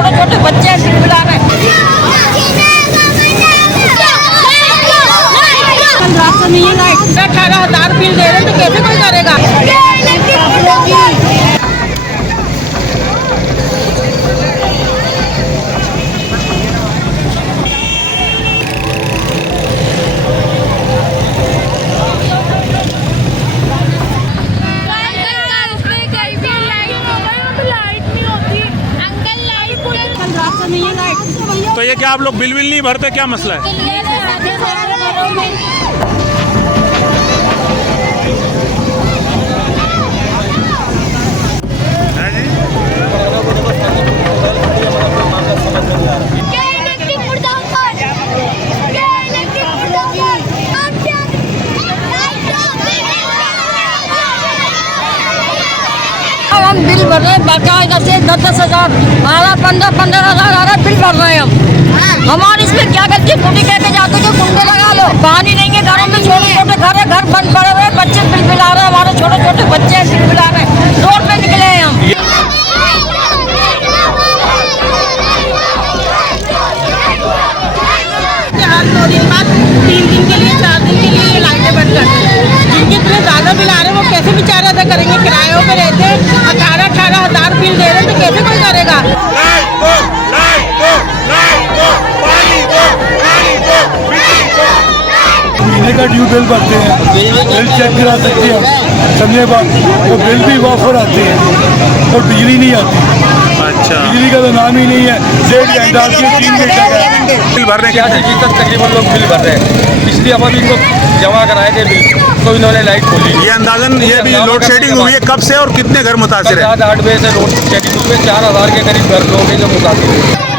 छोटे छोटे बच्चे हैं, बिल बिला रहे हैं। रास्ता नहीं है, लाइट 18,000 बिल दे रहे हैं, तो कैसे कोई करेगा। नहीं है लाइट। तो ये क्या आप लोग बिल नहीं भरते, क्या मसला है? हम बिल भर रहे हैं, बकायदा से 10,000 15,000 आ रहा है, बिल भर रहे हैं हम। हमारी इसमें क्या गलती है? कुंडी कह के जाते जो कुंडे लगा लो, पानी नहीं है घरों में, छोटे छोटे घर है, घर बंद पड़े हुए, बच्चे बिल बिला रहे हैं, हमारे छोटे छोटे बच्चे हैं, बिल बिला रहे हैं, रोड पे निकले हैं हम। हर 2 दिन बाद 3 दिन के लिए 4 दिन के लिए ये लाइटें बंद करते हैं। जिनके इतने ज़्यादा बिल आ रहे हैं वो कैसे बेचारे अदा करेंगे? किरायों पे रहते हैं, 18,000 बिल दे रहे हैं, तो कैसे कोई करेगा। महीने का ड्यू बिल भरते हैं, बिल चेक करा सकते हैं, समय बाद वो बिल भी वापस आते हैं और बिजली नहीं आती। अच्छा, बिजली का तो नाम ही नहीं है। 1.5 घंटा आती है, 3 घंटा का बिल भरने क्या के तक तकरीबन लोग बिल भर रहे हैं। पिछली हफ्ते भी इनको जमा कराए थे बिल, तो इन्होंने लाइट खोली। ये अंदाजन ये भी लोड शेडिंग हुई है कब से और कितने घर मुतासिर है? रात 8 बजे से लोड शेडिंग हुई है, 4,000 के करीब घर लोग हैं जो मुतासिर हैं।